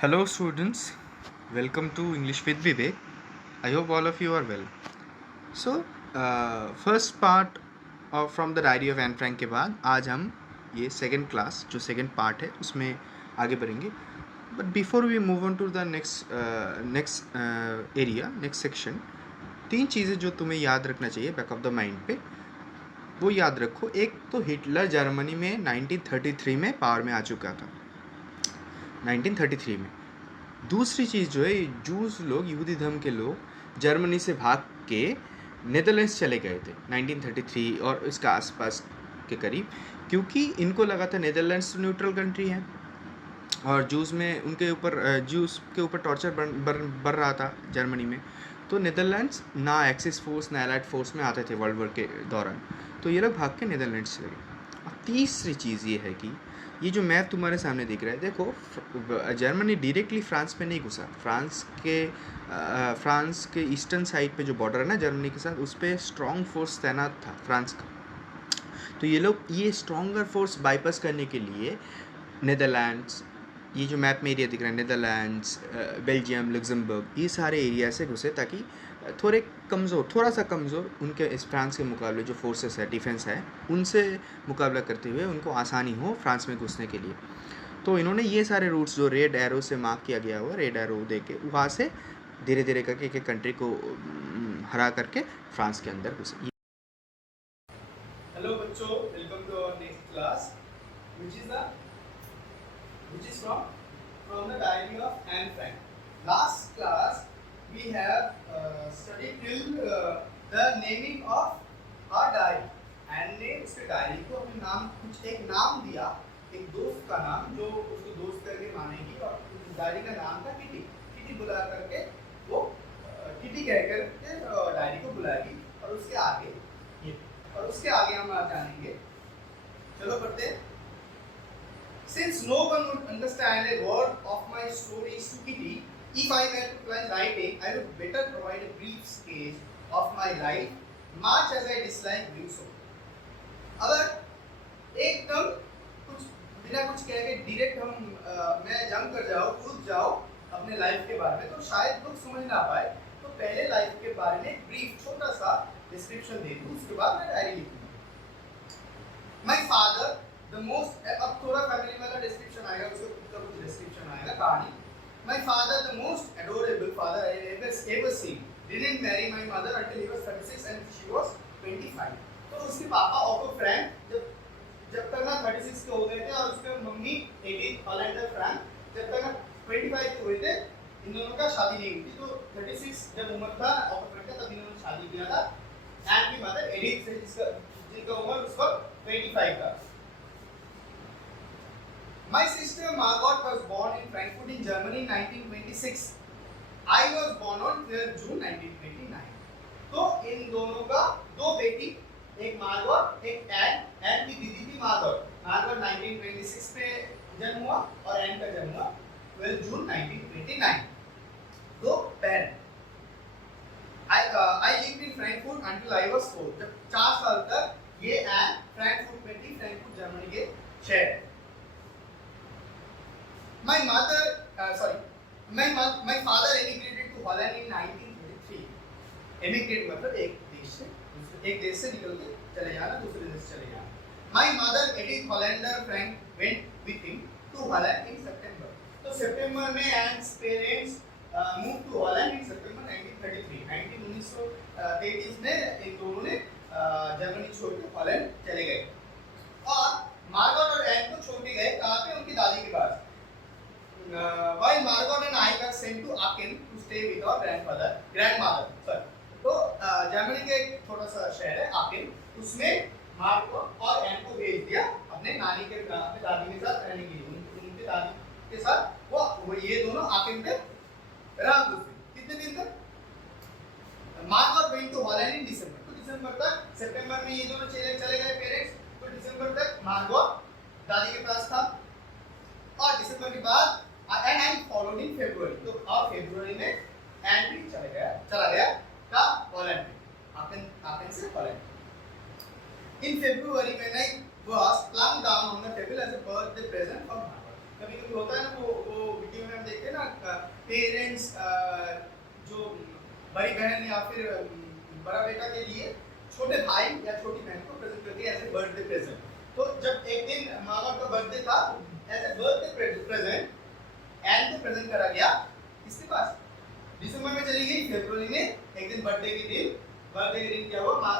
Hello, students. Welcome to English with Vivek. I hope all of you are well. So, first part of from the diary of Anne Frank के बाद आज हम ये second class जो second part है उसमें आगे बढ़ेंगे. But before we move on to the next area next section, तीन चीज़ें जो तुम्हें याद रखना चाहिए बैक ऑफ द माइंड पे, वो याद रखो. एक तो हिटलर जर्मनी में 1933 में पावर में आ चुका था, 1933 में. दूसरी चीज़ जो है, जूस लोग, यहूदी धर्म के लोग जर्मनी से भाग के नेदरलैंड्स चले गए थे 1933 और इसका आसपास के करीब, क्योंकि इनको लगा था नेदरलैंड्स न्यूट्रल कंट्री है और जूस के ऊपर टॉर्चर बढ़ रहा था जर्मनी में. तो नेदरलैंड्स ना एक्सिस फोर्स ना एलाइड फोर्स में आते थे वर्ल्ड वॉर के दौरान, तो ये लोग भाग के नेदरलैंड्स चले गए. और तीसरी चीज़ ये है कि ये जो मैप तुम्हारे सामने दिख रहा है, देखो जर्मनी डायरेक्टली फ्रांस में नहीं घुसा. फ्रांस के ईस्टर्न साइड पे जो बॉर्डर है ना जर्मनी के साथ, उस पर स्ट्रॉन्ग फोर्स तैनात था फ्रांस का. तो ये लोग ये स्ट्रॉन्गर फोर्स बाईपास करने के लिए नेदरलैंड्स, ये जो मैप में एरिया दिख रहा है, नेदरलैंड्स, बेल्जियम, लग्जमबर्ग, ये सारे एरिया से घुसे ताकि थोड़ा सा कमज़ोर उनके इस फ्रांस के मुकाबले जो फोर्सेस है, डिफेंस है, उनसे मुकाबला करते हुए उनको आसानी हो फ्रांस में घुसने के लिए. तो इन्होंने ये सारे रूट्स जो रेड एरो से मार्क किया गया हुआ, रेड एरो दे के वहाँ से धीरे धीरे करके एक कंट्री को हरा करके फ्रांस के अंदर घुसे. हेलो बच्चों, welcome to our next class which is from the diary of Anne Frank. Last class we have studied till the naming of our diary. Anne ने उसके डायरी को अपने नाम, कुछ एक नाम दिया, एक दोस्त का नाम जो उसको दोस्त करके मानेगी, और डायरी का नाम था किटी. किटी बुला करके वो किटी कह करके डायरी को बुलाएगी. और उसके आगे हम जानेंगे. चलो पढ़ते हैं. Since no one would understand a word of my stories to Kitty, if I were to plan writing, I would better provide a brief sketch of my life, much as I dislike doing so. अगर एकदम बिना कुछ कह के direct मैं jump कर जाऊँ, कूद जाऊँ अपने लाइफ के बारे में, तो शायद लोग समझ ना पाए. तो पहले लाइफ के बारे में ब्रीफ छोटा सा डिस्क्रिप्शन दे दूँ, उसके बाद मैं डायरी लिखूँगा. माय फादर द मोस्ट, अब थोड़ा फैमिली वाला डिस्क्रिप्शन आएगा, उसका कुछ डिस्क्रिप्शन आएगा कहानी. My father the most adorable father I have ever seen didn't marry my mother until he was 36 and she was 25. तो उसके पापा ऑटो फ्रैंक जब तक ना 36 के हो गए थे, और उसके मम्मी एडिथ हॉलैंडर फ्रैंक जब तक ना 25 के हुए थे, इन दोनों का शादी नहीं हुई थी. तो 36 जब उम्र था ऑटो फ्रैंक का, तब इन्होंने शादी किया था. एंड की मदर एडिथ से जिनका उम्र उस वक्त 25 था. My sister Margot was born in Frankfurt in Germany in 1926. I was born on 12 June 1929. तो इन दोनों का दो बेटी, एक मार्गॉट, एक एन की दीदी थी मार्गॉट. मार्गॉट 1926 में जन्म हुआ और एन का जन्म हुआ 12 जून 1929. दो बहन. I lived in Frankfurt until I was 4. जब 4 साल तक ये एन फ्रैंकफर्ट में थी, फ्रैंकफर्ट जर्मनी के शहर. My father emigrated to Holland in 1933. Emigrate मतलब एक देश से निकल के चले जाना, दूसरे देश चले जाना. My mother Edith Hollander Frank went with him to Holland in September. तो सितंबर में Anne's parents moved to Holland in September 1933. 1933 में इन दोनों ने जर्मनी छोड़ के हॉलैंड चले गए. और मार्गॉट और एन को छोड़ के गए कहाँ पे? उनकी दादी के पास. While Margot and I were sent to Aachen to stay with our grandmother. तो जर्मनी के एक छोटा सा शहर है आकेन, उसमें मार्गोट और एन को भेज दिया अपने नानी के दादी के साथ रहने के लिए. उनके दादी के साथ वो ये दोनों आकेन पे रहा. कितने दिन तक? मार्गोट वेंट टू हॉलैंड इन दिसंबर. तो दिसंबर तक, सितंबर में ये दोनों चले गए पेरेंट्स, तो दिसंबर तक मार्गोट दादी के पास था. और दिसंबर के बाद and I followed in February. तो और फरवरी में एंड भी चला गया का हॉलैंड में, आकेन से Holland. In February when I was plunked down on the table as a birthday present from Margot. कभी-कभी होता है ना, वो वीडियो में हम देखते हैं पेरेंट्स जो बड़ी बहन या फिर बड़ा बेटा के लिए छोटे भाई या छोटी बहन को प्रेजेंट करती है एज ए बर्थडे प्रेजेंट। तो जब एक दिन माँ बाप का बर्थडे था, as a birthday present Anne को प्रेजेंट करा गया किसके पास? दिसंबर में चली गई, फरवरी में एक दिन बर्थडे के दिन क्या हुआ,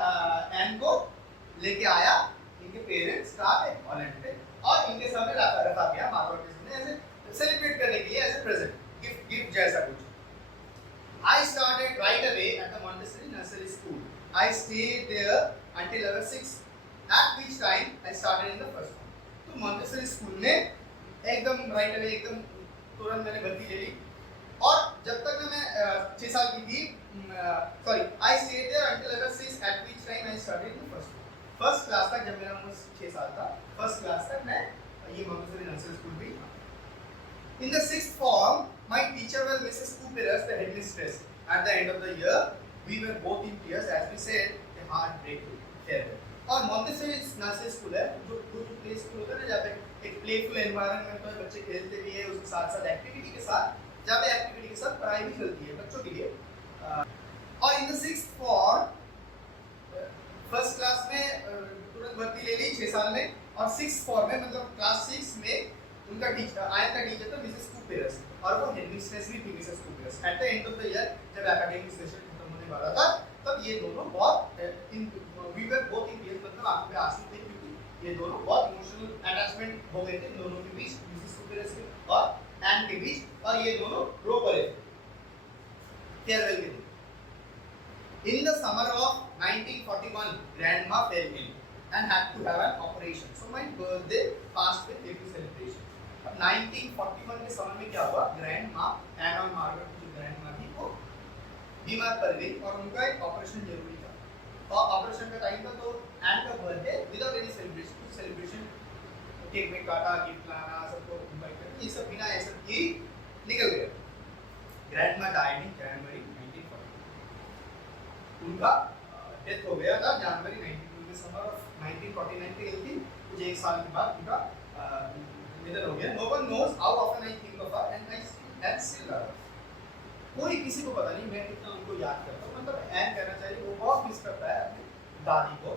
एन को लेके आया इनके पेरेंट्स का हॉलैंड पे और इनके सामने रखा गया माँ बाप के सामने एज ए सेलिब्रेट करने के लिए एज ए प्रेजेंट गिफ्ट जैसा कुछ। I started right away at the Montessori nursery school. I stayed there until I was 6. At which time I started in the first one. तो Montessori school में एकदम right away एकदम तुरंत मैंने भर्ती ले ली और जब तक मैं 6 साल की थी, I stayed there until I was 6. At which time I started in the first one. First class तक जब मेरा उम्र 6 साल था, फर्स्ट क्लास तक मैं ये Montessori nursery school भी था। In the sixth form, my teacher was Mrs. Cooperus, the headmistress. At the end of the year, we were both in tears as we said a heartbreak farewell. और Montessori nursery school है, जो play school होता है ना, जहाँ पे एक playful environment में बच्चे खेलते भी है, उसके साथ साथ एक्टिविटी के साथ, जहाँ पे एक्टिविटी के साथ पढ़ाई भी चलती है बच्चों के लिए। और in the sixth form, first class में तुरंत भर्ती ले ली 6 साल में, और सिक्स फॉर्म में मतलब क्लास 6 में उनका टीचर आयन का टीचर था मिसेस कूपेरस और वो हेडमिस्ट्रेस भी थी Mrs Coopers. At the end of the year जब एकेडमिक सेशन खत्म होने वाला था, तब ये दोनों बहुत we were both in tears, मतलब आंखों में आंसू थे क्योंकि ये दोनों बहुत इमोशनल अटैचमेंट हो गए थे इन दोनों के बीच, मिसेस कूपेरस के और एन के बीच, और ये दोनों रो पड़े फेयरवेल के दिन। In the summer of 1941, Grandma fell ill and had to have an operation. So my birthday passed with little celebration. अब 1941 के समय में क्या हुआ, ग्रैंडमा एन और मार्गरेट की जो ग्रैंडमा थी वो बीमार पड़ गई और उनका एक ऑपरेशन जरूरी था। और ऑपरेशन का टाइम था, तो एन का birthday without any celebration cake में काटा, गिफ्ट लाना, सबको इनवाइट करना, ये सब बिना ऐसा की निकल गया। ग्रैंडमा डाइड इन जनवरी 1942। उनका डेथ हो गया था जनवरी 1942 में, समर ऑफ 1949 पे गई थी, कुछ एक साल के बाद उनका निधन हो गया। No one knows how often I think of her and I still love her. कोई किसी को पता नहीं मैं कितना उनको याद करता हूँ, मतलब एन कहना चाहिए, वो बहुत मिस करता है अपनी दादी को,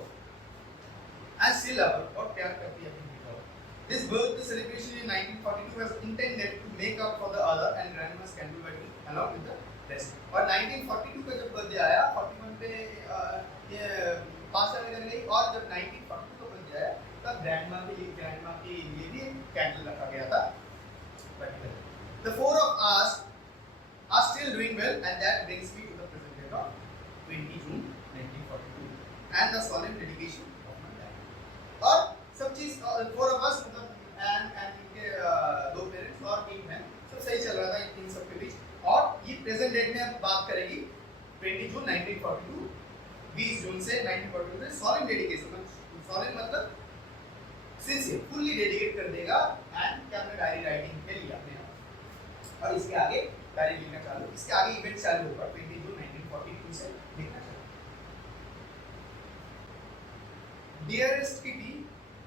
आई स्टिल लव हर, और प्यार करती है अपनी बेटा को। This birthday celebration in 1942 was intended to make up for the other and grandma's candle wedding along with the rest. और 1942 का जब बर्थडे आया, 41 पे ये पास करने गई, और जब 1942 का बर्थडे आया तब ग्रैंडमा के लिए भी कैंडल रखा गया था। The four of us are still doing well, and that brings me to the present date of 20 June 1942 and the solemn dedication of my dad। और सब चीज फोर ऑफ अस मतलब एंड इनके दो पेरेंट्स और एक बहन, सब सही चल रहा था इन सब के बीच। और ये प्रेजेंट डेट में अब बात करेगी 20 जून 1942, 20 जून से 1942 में सॉलिड डेडिकेशन, सॉलिड मतलब सिंसियर, फुल्ली डेडिकेट कर देगा एंड क्या अपने डायरी राइटिंग के लिए अपने आप, और इसके आगे डायरी लिखना चालू, इसके आगे इवेंट चालू होगा 20 जून 1942 से लिखना चालू। Dearest Kitty,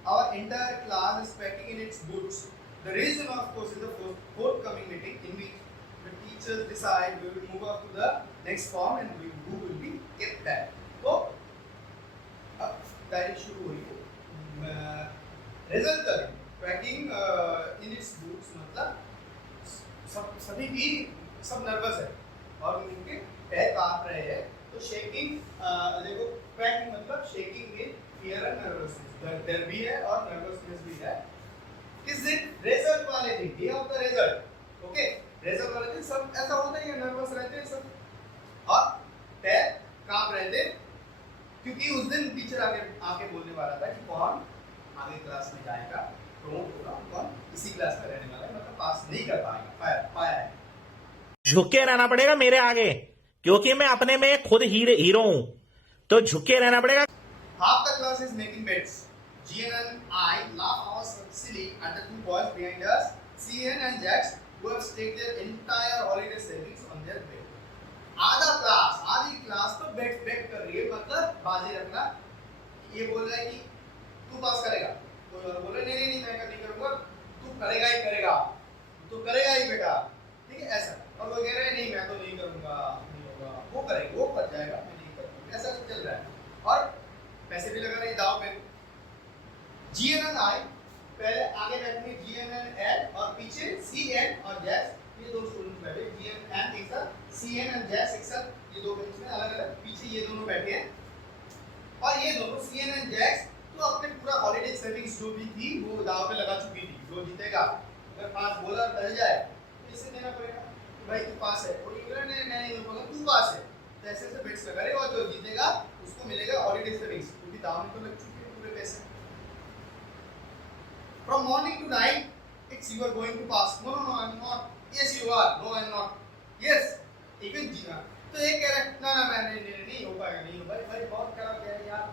our entire class is packing in its boots. The reason, of course, is the forthcoming meeting in which the teachers decide we will move up to the next form and who will be kept back. So, अब diary शुरू हुई है। Result करें packing in its boots, मतलब सभी भी सब nervous है और उनके पैर कांप रहे हैं, तो शेकिंग देखो, पैकिंग मतलब shaking with fear and nervousness, डर भी है और नर्वसनेस भी है। किस दिन? रिजल्ट वाले दिन, day of the result. Okay, result वाले दिन सब ऐसा होता है, नर्वस रहते हैं सब और पैर कांप रहे थे, क्योंकि उस दिन टीचर आके बोलने वाला था कि कौन आगे क्लास में जाएगा, प्रमोट होगा, कौन इसी क्लास में रहने वाला है, मतलब पास नहीं कर पाया है। झुक के रहना पड़ेगा मेरे आगे, क्योंकि मैं अपने में खुद हीरो हूं, तो झुक के रहना पड़ेगा। Half the class is making bets. Gian and I laugh ourselves silly at the two boys behind us, Cian and Jax, who have staked their entire holiday savings on their bet. आधी class तो बेट कर रही है, मतलब बाजी रखना। ये बोल रहा है कि तू पास करेगा, कोई और बोल रहा है नहीं मैं नहीं करूंगा, तू करेगा ही बेटा, ठीक है ऐसा। और वो सीएन एंड जैस एक साथ ये दो बेंच में अलग अलग पीछे ये दोनों बैठे हैं और ये दोनों सीएन एंड जैस तो अपने पूरा हॉलीडे सेविंग्स जो भी थी वो दाव पे लगा चुकी थी। जो जीतेगा अगर 5 बॉलर डर जाए तो इसे देना पड़ेगा कि भाई तू पास है और इंग्लैंड ने मैं नहीं दूंगा तू पास है तो ऐसे ऐसे बेट्स लगा रहे और जो जीतेगा उसको मिलेगा हॉलीडे सेविंग्स क्योंकि दाव में तो लग चुके हैं पूरे पैसे। From morning to night, it's you are going to pass. No, I'm not. Yes, you are. No, I'm not. Yes, even जीना. तो एक कह रहा है ना ना मैं नहीं हो पाएगा नहीं हो पाएगा भाई बहुत खराब कह रहा है यार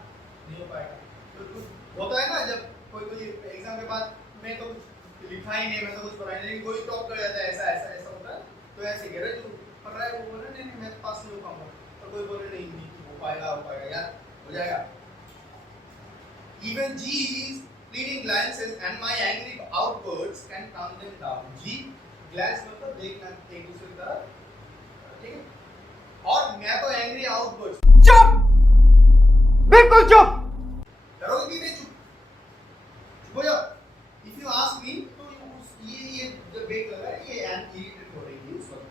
नहीं हो पाएगा। तो कुछ होता है ना जब कोई एग्जाम के बाद मैं तो कुछ लिखा ही नहीं मैं तो कुछ पढ़ा ही नहीं कोई टॉप कर जाता है ऐसा ऐसा ऐसा होता है तो ऐसे कह रहे जो पढ़ रहा है वो बोल रहे नहीं मैं तो पास नहीं हो पाऊंगा और कोई बोल रहे नहीं हो पाएगा यार हो जाएगा। Even G is pleading glances and my angry outbursts can calm them down. G glance मतलब देखना एक दूसरे की तरफ ठीक है और मैं तो angry outbursts चुप बिल्कुल चुप करोगे कि नहीं चुप हो जाओ। If you ask me तो ये जो break लगा है ये irritate हो रही है उस वक्त।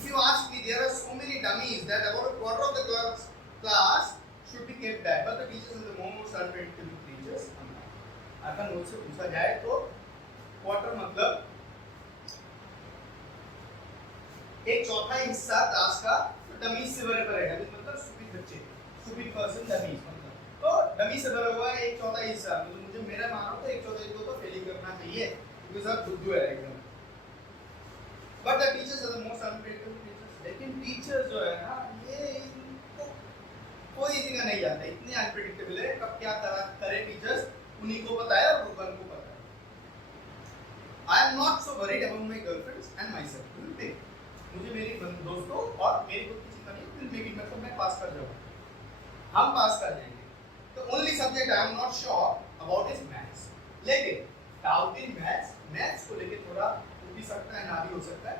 If you ask me there are so many dummies that about a quarter of the class should be kept back but the teachers are the most unpredictable creatures. अगर मुझसे पूछा जाए तो क्वार्टर मतलब एक चौथा हिस्सा क्लास का तो डमीज से भरा पड़ेगा मतलब स्टूपिड बच्चे स्टूपिड पर्सन डमीज मतलब तो डमीज से भरा हुआ है एक चौथा हिस्सा मतलब मुझे मेरा मानो तो एक चौथा हिस्सा तो फेल ही करना चाहिए क्योंकि सब बुद्धू है एकदम। But the teachers are the most unpredictable teachers लेकिन टीचर्स जो है ना ये कोई जगह नहीं जाता इतने अनप्रेडिक्टेबल है कब क्या करे टीचर्स उन्हीं को पता है और भगवान को पता है। I am not so worried about my girlfriends and myself. मुझे मेरी दोस्तों और मेरी खुद की चिंता नहीं फिर मेरी मतलब मैं पास कर जाऊंगा हम पास कर जाएंगे। तो only subject I am not sure about is maths लेकिन डाउट इन मैथ्स को लेके थोड़ा हो भी सकता है ना भी हो सकता है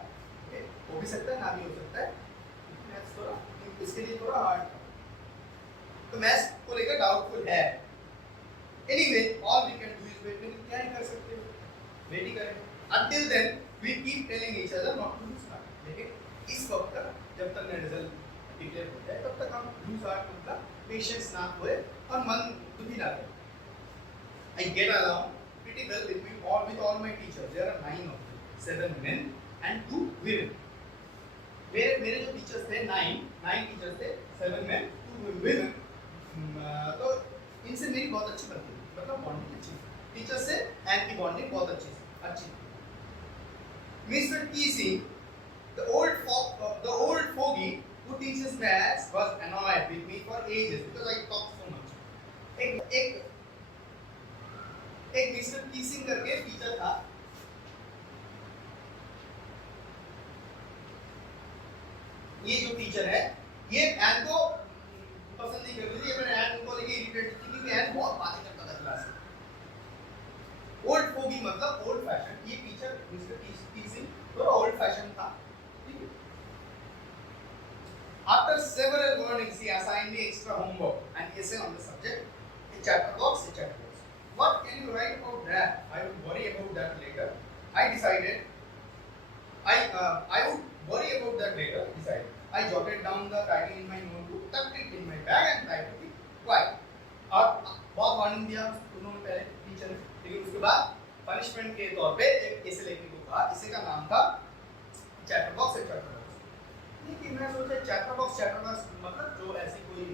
हो भी सकता है ना भी हो सकता है मैथ्स थोड़ा इसके लिए थोड़ा हार्ड तो मैथ्स को लेकर डाउटफुल है। Anyway, all we can do is wait. लेकिन क्या ही कर सकते हो? वेट ही करेंगे। Until then, we keep telling each other not to lose heart. लेकिन इस वक्त तक जब तक रिजल्ट डिक्लेयर हो जाए तब तक हम lose heart मतलब पेशेंस ना खोए और मन दुखी ना रहे। I get along pretty well with all my teachers. There are 9 of them, 7 men and 2 women. मेरे जो टीचर्स थे 9 टीचर्स थे 7 men 2 women तो इनसे मेरी बहुत अच्छी बनती है मतलब बॉन्डिंग अच्छी टीचर से एंड की बॉन्डिंग बहुत अच्छी mister PC the old fogey who teaches maths was annoyed with me for ages because I talk so much। एक मिस्टर पीसिंग करके टीचर था ये जो टीचर है ये एंड को पसंद नहीं करती थी अपने एंड को लेके इरिटेट थी क्योंकि एंड बहुत बातें करता था क्लास में। ओल्ड फोगी मतलब ओल्ड फैशन ये टीचर मिस्टर टीचिंग थोड़ा ओल्ड फैशन था ठीक है। After several warnings he assigned me extra homework and essay on the subject a chat box. What can you write about that? I would worry about that later. I decided I would worry about that later. I jotted down the writing in my notebook, tucked it in my bag and tried to be quiet. और बहुत warning दिया उन्होंने पहले teacher ने लेकिन उसके बाद punishment के तौर पे एक ऐसे लिखने को कहा इसे का नाम था चैटर बॉक्स। लेकिन मैं सोचा चैटर बॉक्स मतलब जो ऐसी कोई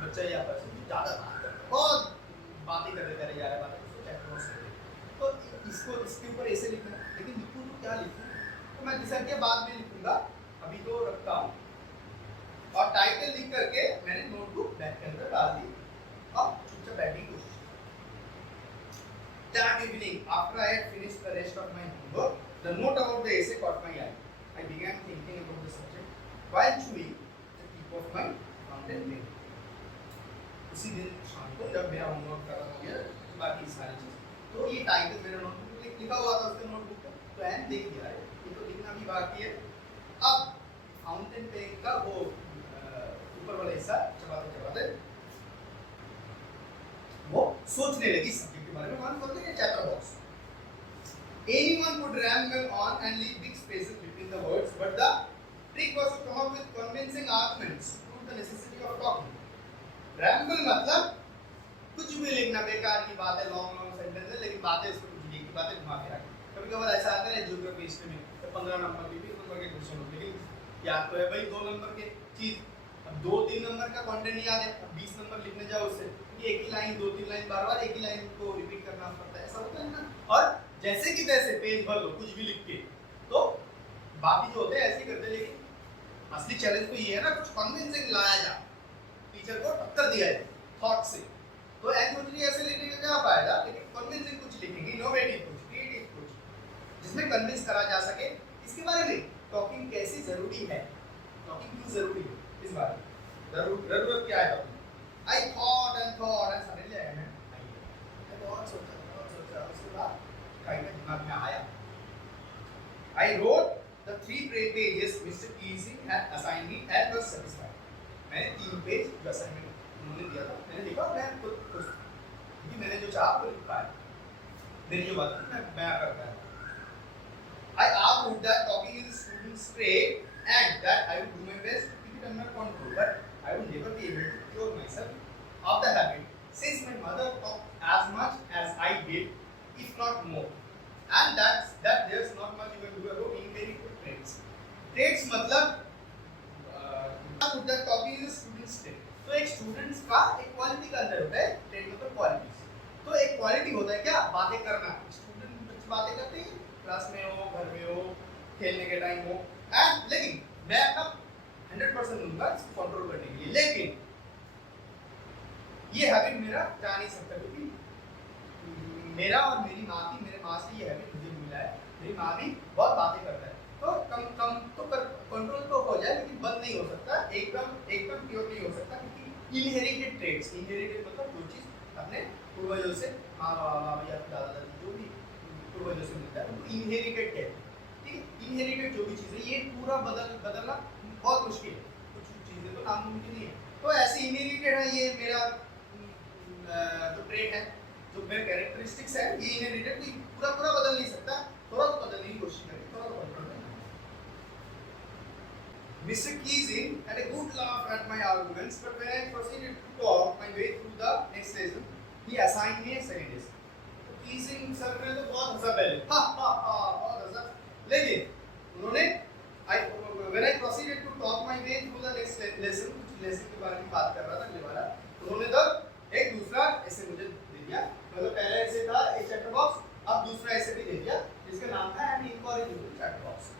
बच्चा या पर्सन जो ज़्यादा बात करता है बहुत बातें करे जा रहा है बातें उसको चैटर बॉक्स कहते हैं। तो इसके ऊपर ऐसे लिखना लेकिन लिखूँ तो क्या लिखूँ तो मैं डिसाइड किया बाद में लिखूँगा अभी तो रखता हूँ और टाइटल लिख करके मैंने नोटबुक बैग के अंदर डाल दी और चुपचाप बैठने की कोशिश की। That evening, after I had finished the rest of my homework, the note about the essay caught my eye. I began thinking about the subject while chewing the tip of my fountain pen. उसी दिन शाम को जब मेरा homework खत्म हो गया बाकी सारी चीज़ तो ये टाइटल मेरे नोटबुक में लिखा हुआ था उसके नोटबुक पे तो एंड देख लिया है ये तो लिखना भी बाकी है। अब फाउंटेन पेन का वो ऊपर वाला हिस्सा चबाते वो सोचने लगी सब्जेक्ट के बारे में मान सकते हैं chatter box. Anyone could ramble on and leave big spaces between the words, but the trick was to come up with convincing arguments to prove the necessity of talking. Ramble मतलब कुछ भी लिखना, बेकार की बातें, लॉन्ग सेंटेंस है, लेकिन बातें उसको कुछ लिखी बातें घुमा के रखी। कभी-कभार ऐसा आता है ज्योग्राफी हिस्ट्री में 15 नंबर की 20 नंबर के क्वेश्चन होते हैं, लेकिन याद तो है भाई 2 नंबर के चीज, अब 2-3 नंबर का कंटेंट याद है, अब 20 नंबर लिखने जाओ उससे कि एक ही लाइन 2-3 लाइन बार-बार एक ही लाइन को रिपीट करना पड़ता है, ऐसा होता है ना। और जैसे कि तैसे पेज भर लो कुछ भी लिख के, तो बाकी जो होते हैं ऐसे ही करते हैं, लेकिन असली चैलेंज तो ये है ना, कुछ कन्विंसिंग लाया जाए, टीचर को टक्कर दिया जाए थॉट से। तो एक्चुअली ऐसे लिखने का क्या फायदा, लेकिन कन्विंसिंग कुछ लिखेंगे, इनोवेटिव कुछ, क्रिएटिव कुछ, जिसमें कन्विंस करा जा सके। इसके बारे में टॉकिंग कैसी जरूरी है, टॉकिंग क्यों जरूरी है, इस बारे में जरूरत क्या है talking. I thought and suddenly I मैं बहुत सोचा, उसके बाद कहीं ना दिमाग में आया। I wrote the 3 pages Mr. Keesing had assigned me and was satisfied. मैंने 3 पेज जो असाइनमेंट उन्होंने दिया था मैंने लिखा, मैं खुद खुश, क्योंकि मैंने जो चाहा वो लिख पाया, मेरी जो बात मैं बयां कर पाया। I argued that talking is a student's trait and that I would do my best to keep it under control, but I would never be able to cure myself of the habit since my mother talked as much as I did, if not more. And that there's not much you can do about inherited traits. Traits मतलब that talking is a student's trait. तो एक students का एक quality का अंदर होता है, trait मतलब क्वालिटीज। तो एक क्वालिटी होता है क्या, बातें करना। स्टूडेंट बच्चे बातें करते हैं, क्लास में हो, घर में हो, खेलने के टाइम हो, एंड लेकिन मैं अपना 100% दूंगा इसको कंट्रोल करने के लिए, लेकिन ये हैबिट मेरा जा नहीं सकता, क्योंकि मेरा और मेरी माँ की, मेरे माँ से ये हैबिट मुझे मिला है। मेरी माँ भी बहुत बातें करता है, तो कम तो कंट्रोल तो हो जाए, लेकिन बंद नहीं हो सकता, एकदम प्योर नहीं हो सकता, क्योंकि इनहेरिटेड ट्रेट्स, इनहेरिटेड मतलब जो चीज़ अपने पूर्वजों से, माँ बाबा या दादा दादी जो भी पूर्वजों से मिलता है, वो इनहेरिटेड है। ठीक है, इनहेरिटेड जो भी चीज़ है ये पूरा बदलना बहुत मुश्किल है, कुछ चीज़ें तो नामुमकिन ही है। तो ऐसे इनहेरिटेड है, ये मेरा जो ट्रेट है, जो मेरे कैरेक्टरिस्टिक्स है, ये इनहेरिटेड पूरा बदल नहीं सकता, थोड़ा तो बदलने की कोशिश करें, थोड़ा तो बदल। Mr. Keesing had a good laugh at my arguments, but when I proceeded to talk my way through the next lesson, he assigned me a second lesson. तो Keesing सर ने तो बहुत हंसा पहले, बहुत हंसा, लेकिन उन्होंने when I proceeded to talk my way through the next lesson, कुछ lesson के बारे में बात कर रहा था अगले वाला, उन्होंने तो एक दूसरा ऐसे मुझे दे दिया, मतलब पहला ऐसे था एक चैप्टर बॉक्स, अब दूसरा ऐसे भी दे दिया, जिसका नाम था an incorrigible chapter box.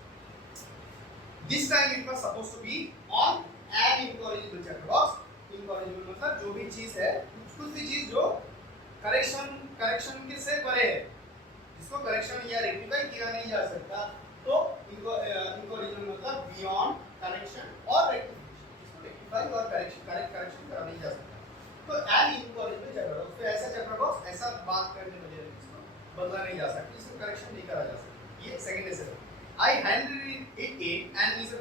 This time it was supposed to be on an incorrigible chapter box. incorrigible मतलब जो भी चीज है, कुछ भी चीज जो करेक्शन के से परे है, जिसको करेक्शन या रेक्टिफाई किया नहीं जा सकता, तो incorrigible मतलब बियॉन्ड करेक्शन और रेक्टिफिकेशन, जिसको रेक्टिफाई और करेक्शन करा नहीं जा सकता। तो an incorrigible चैप्टर बॉक्स, तो ऐसा चैप्टर बॉक्स, ऐसा बात करने वाले जिसको बदला नहीं जा सकता, जिसको करेक्शन नहीं करा जा सकता, ये second lesson. I handed it in and Mr.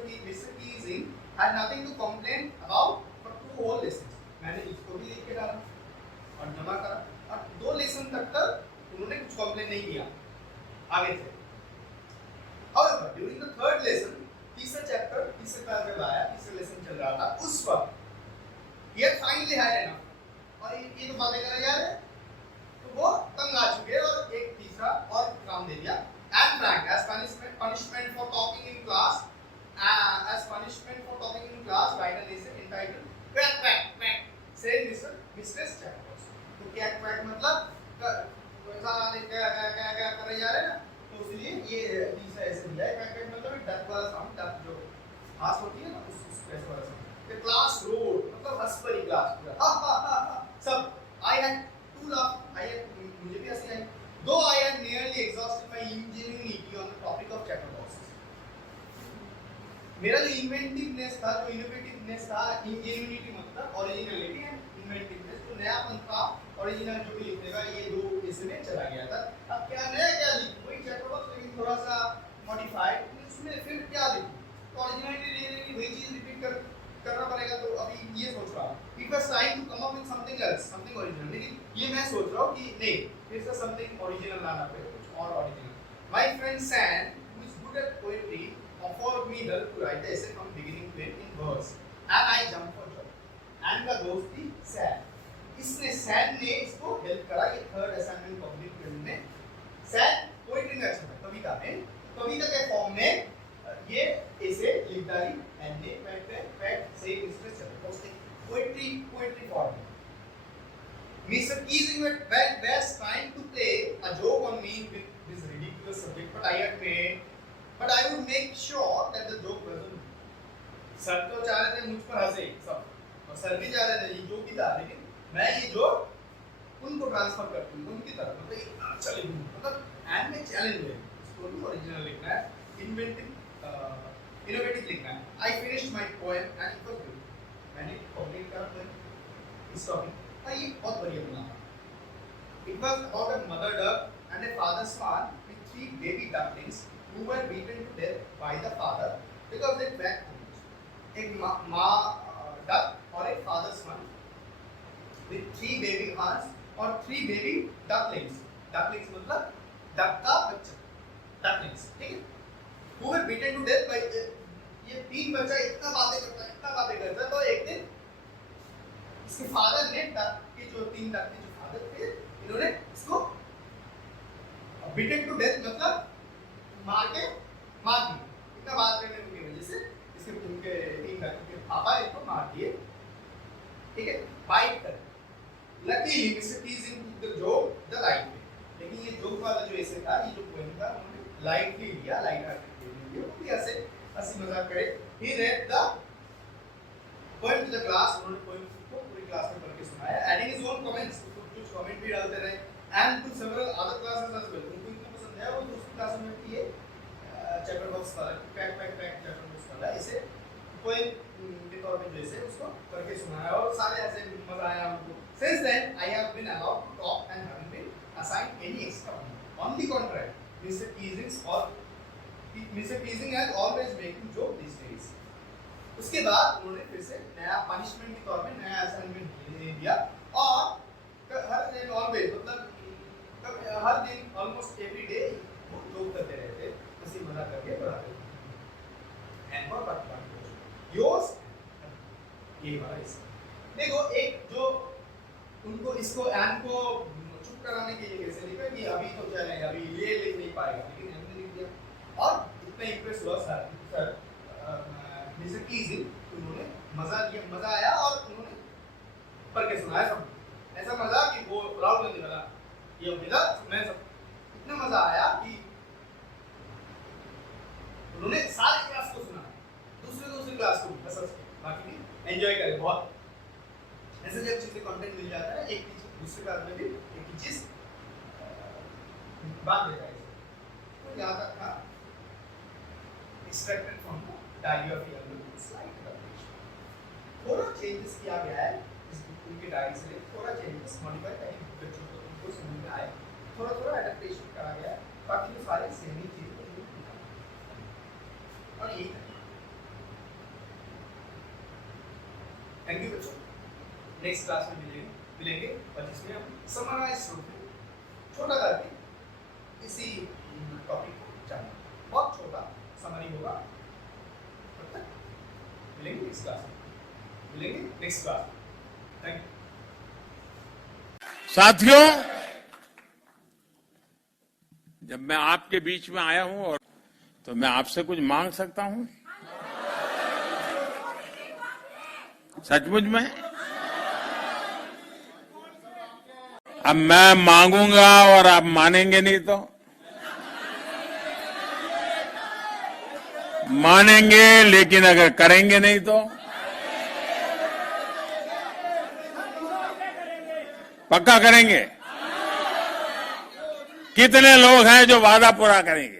Keesing had nothing to complain about for 2 whole lessons. मैंने इसको भी लिख के डाला और जमा करा, और 2 लेसन तक उन्होंने कुछ कंप्लेन नहीं किया, आगे थे। However, during the third lesson, तीसरा चैप्टर, तीसरा पैराग्राफ आया, तीसरा लेसन चल रहा था, उस वक्त he had finally had enough, और ये तो बातें कर रहा है, तो वो तंग आ चुके और एक तीसरा और काम दे दिया। And Frank, as punishment for talking in class, write an essay entitled "Quack Quack Quack," say Mistress Chapters. तो quack quack मतलब ऐसा क्या कर रहे जा रहे हैं ना, तो इसलिए ये तीसरा ऐसे दिया है। quack quack मतलब डक वाला साउंड, डक जो घास होती है ना, उस ऐसे वाला साउंड। The class roared मतलब हंस पड़ी क्लास पूरा, सब। I had to laugh, मुझे भी हंसी आई। Though I had nearly exhausted my ingenuity on the topic of chapter boxes, मेरा जो इन्वेंटिवनेस था, जो इनोवेटिवनेस था, इंजेन्युइटी मतलब ओरिजिनलिटी एंड इन्वेंटिवनेस, तो नयापन था, ओरिजिनल जो भी लिखने का, ये 2 इसमें चला गया था। अब क्या नया क्या लिखूं, वही चैप्टर बॉक्स लेकिन थोड़ा सा मॉडिफाइड, उसमें फिर क्या लिखूं, तो ओरिजिनलिटी लेने वही चीज रिपीट करना पड़ेगा। तो अभी ये सोच रहा हूँ, it was time to come up with something else, something original, लेकिन ये मैं सोच रहा हूँ कि नहीं, फिर से समथिंग ओरिजिनल लाना पड़ेगा, कुछ और original. My friend Sam, who is good at poetry, offered me help to write the essay from beginning to end in verse, and I jumped for joy. And का दोस्त थी Sam. इसने Sam ने इसको हेल्प करा ये third assignment complete करने में. Sam पोएट्री में अच्छा था, कविता के फॉर्म में ये ऐसे लिखता ही एंड ने फैक्ट से इसमें चल उसने poetry form. Mr. Keesing was trying to play a joke on me with this ridiculous subject, but I would make sure that the joke wasn't. Sir तो चाह रहे थे मुझ पर हंसे सब, और सर भी चाह रहे थे ये जोक ही था, लेकिन मैं ये जोक उनको ट्रांसफर करती हूँ उनकी तरफ, मतलब चलेगी, मतलब एंड में चैलेंज है, स्टोरी ओरिजिनल लिखना है, इनोवेटिव लिखना है. I finished my poem and it was good. मैंने कंप्लीट करा इस टॉपिक. ये बहुत बढ़िया बना. It was about a mother duck and a father swan with 3 baby ducklings who were beaten to death by the father because they cracked cones. एक माँ duck और एक father swan with 3 baby hens और 3 baby ducklings. Ducklings मतलब duck का बच्चा. Ducklings, ठीक है? Who were beaten to death by ये 3 बच्चा इतना बातें करता तो एक दिन इसके फादर ने डक के जो 3 डक के जो फादर थे इन्होंने इसको बीटन टू डेथ मतलब मार दिया. इतना बात करने की वजह से इसके उनके 3 डक के पापा इसको मार दिए. ठीक है, बाइट कर. Luckily mister टीजिंग the joke the right way. लेकिन ये जोक वाला जो ऐसे था, ये जो पोएम था उन्होंने लाइटली लिया, लाइट हार्टेड लिया, वो ऐसे हंसी मजाक करे. He read the poem to the class. उन्होंने पोएम क्लास में पढ़ के सुनाया, एडिंग हिज ओन कमेंट्स, कुछ कमेंट भी डालते रहे, and to several other classes as well. उनको इतना पसंद है वो दूसरी क्लास में भी ये चैप्टर बॉक्स वाला पैक चैप्टर बॉक्स वाला इसे कोई के तौर पे जैसे उसको करके सुनाया और सारे ऐसे मजा आया उनको. Since then I have been allowed to talk and haven't been assigned any extra homework. On the contrary, Mr. Keesing has always making joke these days. उसके बाद उन्होंने फिर से नया पनिशमेंट के तौर पे नया असाइनमेंट दिया और हर दिन ऑलवेज मतलब हर दिन ऑलमोस्ट एवरी डे वो जोक करते रहते, हंसी मजाक करके पढ़ाते. एंड फॉर बट योर्स ये वाला इस देखो एक जो उनको इसको एंड को चुप कराने के लिए कैसे लिखा कि अभी तो चले अभी ये लिख नहीं पाएगा, लेकिन हमने लिख दिया और इतना इंप्रेस हुआ सर मिस्टर कीजिंग. उन्होंने मजा आया और उन्होंने पढ़ के सुनाया सब. ऐसा मजा कि वो प्राउड करने वाला ये मिला मैं सब. इतना मजा आया कि उन्होंने सारे क्लास को सुना, दूसरे क्लास को बस बाकी भी एंजॉय करे बहुत. ऐसे जब चीजें कंटेंट मिल जाता है एक दूसरे क्लास में भी एक ही चीज बात देता है. तो यहाँ तक था extracted from diary of young slide adaptation. थोड़ा चेंजेस किया गया है इस बुक की डायरी से, थोड़ा चेंजेस मॉडिफाई करें बच्चों को उनको समझ में आए, थोड़ा एडप्टेशन करा गया, बाकी तो सारे सेम ही चीजें और यही है. थैंक यू बच्चों. नेक्स्ट क्लास में मिलेंगे और जिसमें हम समराइज छोटा करके इसी टॉपिक को जानेंगे. बहुत छोटा समरी होगा. तब तक मिलेंगे नेक्स्ट क्लास. Thank you. साथियों, जब मैं आपके बीच में आया हूं और तो मैं आपसे कुछ मांग सकता हूं सचमुच में. अब मैं मांगूंगा और आप मानेंगे नहीं तो मानेंगे, लेकिन अगर करेंगे नहीं तो पक्का करेंगे. कितने लोग हैं जो वादा पूरा करेंगे?